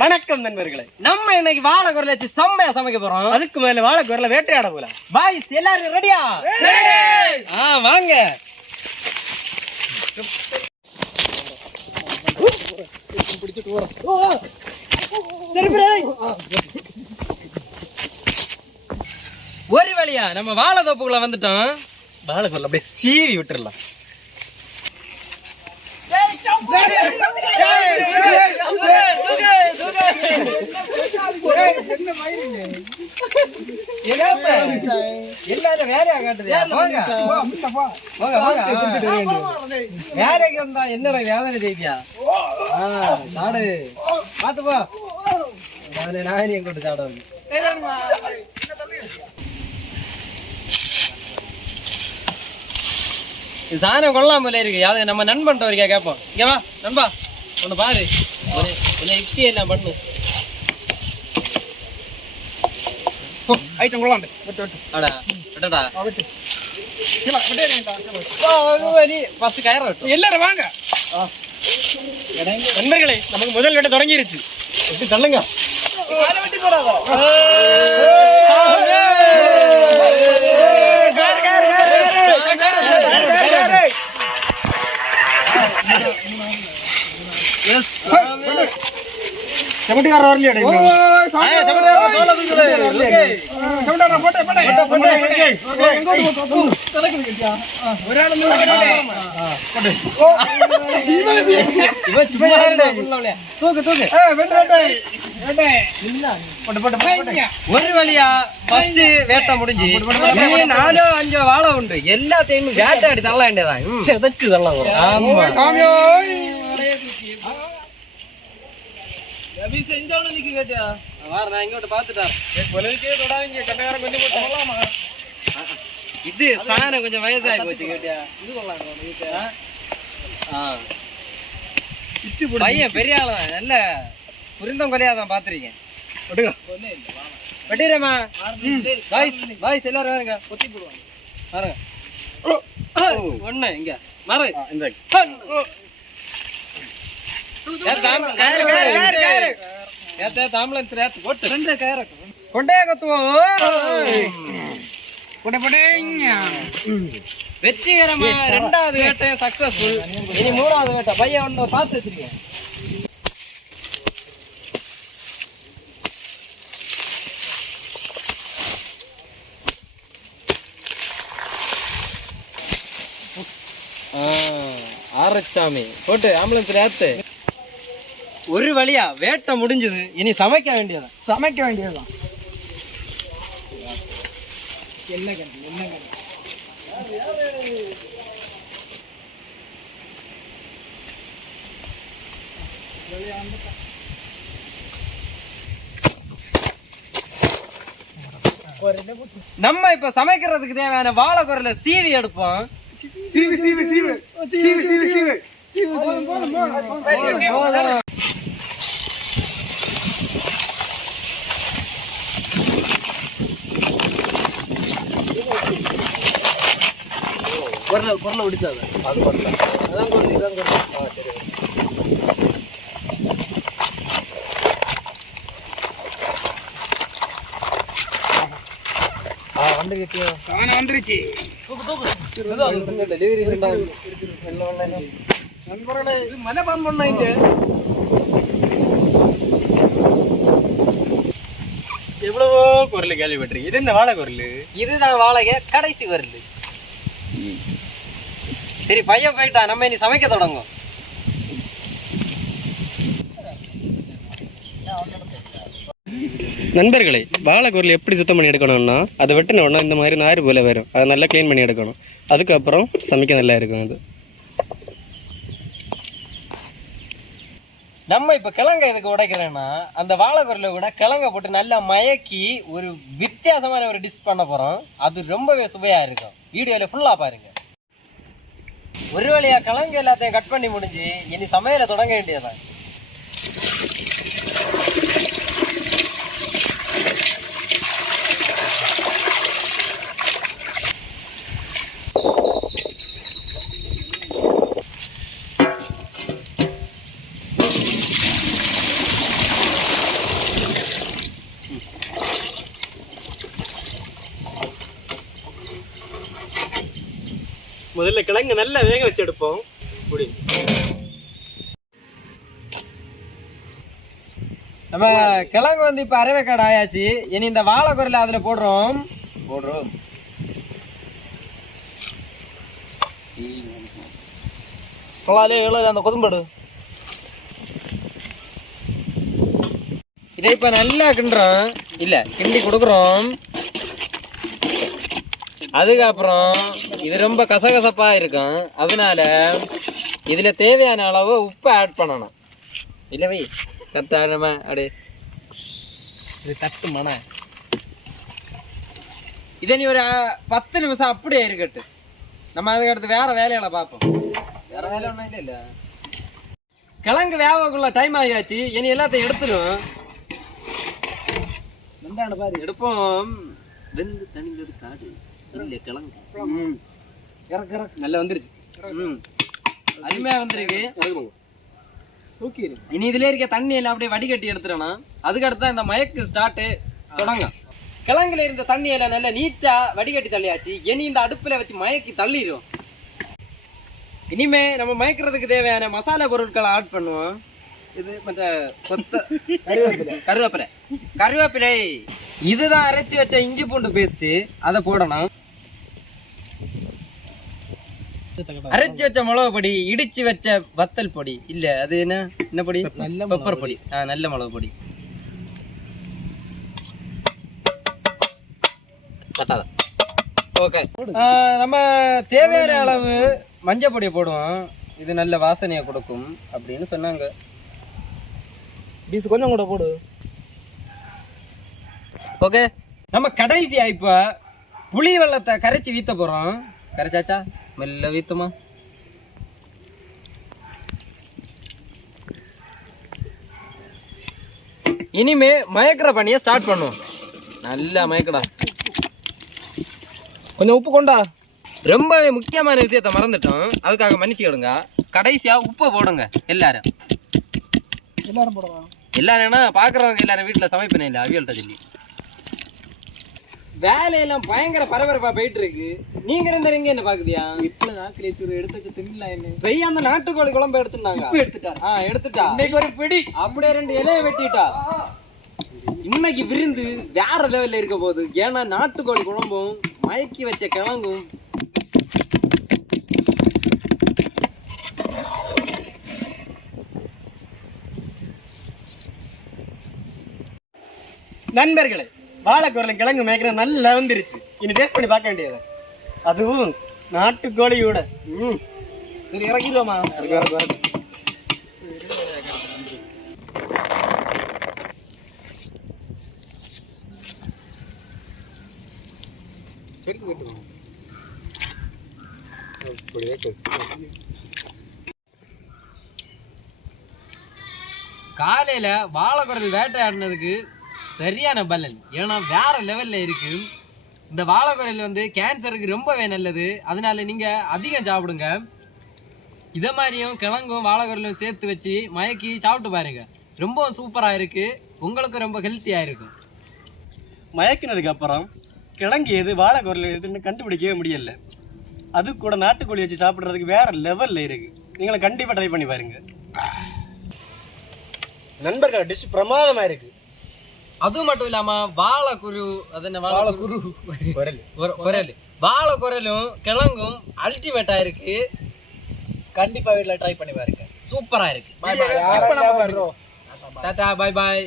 வணக்கம் நண்பர்களே. நம்ம இன்னைக்கு வாழைக்குரல வச்சு செம்மையா சமைக்க போறோம். அதுக்கு மேல வாழைக்குரல வேட்டையாட போலாம். பாய்ஸ் எல்லாரும் ரெடியா? வாங்க. ஒரு வழியா நம்ம வாழை தோப்புக்குள்ள வந்துட்டோம். வாழைக்குரல அப்படியே சீவி விட்டுறலாம். எல்லாரும் வேலையா காட்டுது. வேலைக்கு வந்தா என்னடா வேதனை செய்தியா? சாடு பாத்து போ. நான் எங்கிட்ட சாட வந்து சாணம் கொள்ளலாம் போல இருக்கு. யாவது நம்ம நண்பன் வரைக்கா கேட்போம். இங்க வா நண்பா, ஒண்ணு பாரு, ஒரு யுக்தி எல்லாம் பண்ணு. ஐட்டம் கொள்ளலாம். எல்லாரும் வாங்க நண்பர்களே, நமக்கு முதல் வேட்டை தொடங்கிருச்சு. எப்படி தள்ளுங்க. செமட்டிக்காரர் வரலையா? ஒரு வழியா ஃபர்ஸ்ட் வேட்டை முடிஞ்சு 4-5 வாழை உண்டு. எல்லாத்தையும் வேட்டையாடி தள்ள வேண்டியதான். செதச்சு தள்ளலாம். இது சாண கொஞ்சம் வயசாகி போச்சு கேட்டியா? பையன் பெரிய ஆளதான், நல்ல புரிந்தம் கொலையாதான் பாத்துருக்கேன். வெட்டிடுறேம்மா. பாய்ஸ் எல்லாரும் வேறுங்க, கொத்தி போடுவாங்க. ஒண்ணு இங்க மறு கொண்டே கத்துவோம். வெற்றிகரமா 2வது வேட்டை சக்சஸ்ஃபுல். இனி 3வது வேட்டை. பையன் ஒண்ணு பார்த்து வச்சிருக்கேன். ஆரச்சாமி போட்டு ஆம்புலன்ஸ் ஏத்து. ஒரு வழியா வேட்டை முடிஞ்சது. இனி சமைக்க வேண்டியதான். என்ன நம்ம இப்ப சமைக்கிறதுக்கு தேவையான வாழைக்குரல சீவி எடுப்போம். குரலை விடிச்சாது. அது குரல அதான் குரல், இதான் குரல். சரி வந்து கிட்டியா சாணம் வந்துருச்சு. டெலிவரி நண்பர்களே, இது மலை பாம்பு. எவ்வளவோ குரல் கேள்விப்பட்டிருக்கு. இது இந்த வாழை குரல். இதுதான் வாழைக கடைசி குரல். சரி பையன் போயிட்டா, நம்ம இனி சமைக்க தொடங்கும். நண்பர்களே, வாழைக்குரல் எப்படி சுத்தம் பண்ணி எடுக்கணும்னா, அதை வெட்டின உடனே இந்த மாதிரி நார் போல வரும். அதை நல்லா க்ளீன் பண்ணி எடுக்கணும். அதுக்கப்புறம் சமைக்க நல்லா இருக்கும். அது நம்ம இப்ப கிழங்க எதுக்கு உடைக்கிறேன்னா, அந்த வாழைக்குரல கூட கிழங்க போட்டு நல்லா மயக்கி ஒரு வித்தியாசமான ஒரு டிஷ் பண்ண போறோம். அது ரொம்பவே சுவையா இருக்கும். வீடியோல ஃபுல்லா பாருங்க. ஒரு வழியா கிழங்கு எல்லாத்தையும் கட் பண்ணி முடிஞ்சு இனி சமையலை தொடங்க வேண்டியதான். முதல்ல கிழங்கு நல்லா வேக வச்சு எடுப்போம். இப்படி நம்ம கிழங்கு வந்து இப்ப அரைவேக்காடு ஆயாச்சு. இனி இந்த வாழைக்குரல அதுல போடுறோம். அந்த கொதும்பாடு இதை இப்ப நல்லா கிண்டுறோம், இல்ல கிண்டி கொடுக்குறோம். அதுக்கப்புறம் இது ரொம்ப கசகசப்பா இருக்கும், அதனால இதுல தேவையான அளவு உப்பு ஆட் பண்ணணும். இல்லவை கரெக்டா நம்ம அப்படியே இது தட்டு மன இதை நீ ஒரு 10 நிமிஷம் அப்படியே இருக்கட்டு. நம்ம அதுக்கடுத்து வேற வேலைகளை பார்ப்போம். வேற வேலை ஒன்றும் இல்லை. கிழங்கு வேகக்குள்ள டைம் ஆகியாச்சு. இனி எல்லாத்தையும் எடுத்துடும். வெந்தாண்ட பாரு எடுப்போம். வெந்து தனிந்தது காடு இல்லை கிழங்கு. இறக்கு நல்லா வந்துருச்சு. அருமையா வந்திருக்கு. இனி இதுல இருக்க தண்ணி எல்லாம் அப்படியே வடிகட்டி எடுத்துடணும். அதுக்கடுத்து தான் இந்த மயக்கு ஸ்டார்ட் தொடங்கும். கிழங்குல இருந்த தண்ணி எல்லாம் நல்லா நீட்டா வடிகட்டி தள்ளியாச்சு. இனி இந்த அடுப்புல வச்சு மயக்கி தள்ளிடும். இனிமே நம்ம மயக்கிறதுக்கு தேவையான மசாலா பொருட்களை ஆட் பண்ணுவோம். இது மற்ற கொத்த கருவேப்பிலை இதுதான் அரைச்சி வச்ச இஞ்சி பூண்டு பேஸ்ட், அதை போடணும். அரைச்சி வச்ச மிளகு பொடி, இடிச்சு வச்ச வத்தல் பொடி, இல்ல அது என்ன பொடி, பெப்பர் பொடி, நல்ல மிளகு பொடி. ஓகே, நம்ம தேவையான அளவு மஞ்சள் பொடியை போடுவோம். இது நல்ல வாசனையை கொடுக்கும் அப்படின்னு சொன்னாங்க. கொஞ்சம் கூட போடு. ஓகே, நம்ம கடைசியா இப்ப புளி வெள்ளத்தை கரைச்சி வீத்த போறோம். கரைச்சாச்சா? மெல்ல வீத்துமா. இனிமே மயக்கிற பணியை ஸ்டார்ட் பண்ணுவோம். நல்லா மயக்கடா. கொஞ்சம் உப்பு கொண்டா. ரொம்பவே முக்கியமான விஷயத்த மறந்துட்டோம், அதுக்காக மன்னிச்சுக்கிடுங்க. கடைசியா உப்பை போடுங்க. எல்லாரும் போடுவோம். எல்லாரும் பாக்குறவங்க எல்லாரும் வீட்டுல சமைப்பேன் இல்லை அவியல்கிட்ட சொல்லி. வேலையெல்லாம் பயங்கர பரபரப்பா போயிட்டு இருக்கு. நீங்க ரெண்டு என்ன பாக்குதியா? இப்பதான் எடுத்து வச்சு தின்னலாம். என்ன பெய்ய அந்த நாட்டுக்கோழி குழம்பு எடுத்துட்டாங்க. எடுத்துட்டா இன்னைக்கு ஒரு பிடி அப்படியே 2 இலையை வெட்டிட்டா. இன்னைக்கு விருந்து வேற லெவல்ல இருக்க போகுது. ஏன்னா நாட்டுக்கோழி குழம்பும் மயக்கி வச்ச கிழங்கும். நண்பர்களே, வாழைக்குரலும் கிழங்கு மேய்க்கிற நல்லா வந்துருச்சு. இனி டேஸ்ட் பண்ணி பார்க்க வேண்டியது. அதுவும் நாட்டுக்கோழியோட. சரி, இறக்கிடுவோமா? சரி காலையில வாழைக்குரல் வேட்டையாடினதுக்கு சரியான பலன். ஏன்னா வேற லெவல்ல இருக்கு. இந்த வாழைக்குரல் வந்து கேன்சருக்கு ரொம்பவே நல்லது. அதனால நீங்க அதிகம் சாப்பிடுங்க. இதை மாதிரியும் கிழங்கும் வாழைக்குரலும் சேர்த்து வச்சு மயக்கி சாப்பிட்டு பாருங்க. ரொம்ப சூப்பரா இருக்கு. உங்களுக்கு ரொம்ப ஹெல்த்தியா இருக்கும். மயக்கினதுக்கு அப்புறம் கிழங்கு எது வாழைக்குரல் எதுன்னு கண்டுபிடிக்கவே முடியல. அது கூட நாட்டுக்கோழி வச்சு சாப்பிட்றதுக்கு வேற லெவல்ல இருக்கு. நீங்களை கண்டிப்பா ட்ரை பண்ணி பாருங்க நண்பர்கள். டிஷ் பிரமாதமா இருக்கு. அது மட்டும் இல்லாம வாழைக்குரு, அது என்ன வாழைக்குரு, வாழைக்குரலும் கிழங்கும் அல்டிமேட்டா இருக்கு. கண்டிப்பா வீட்டுல ட்ரை பண்ணி பாருங்க. சூப்பரா இருக்கு. பாய் பாய். டாடா, பாய் பாய்.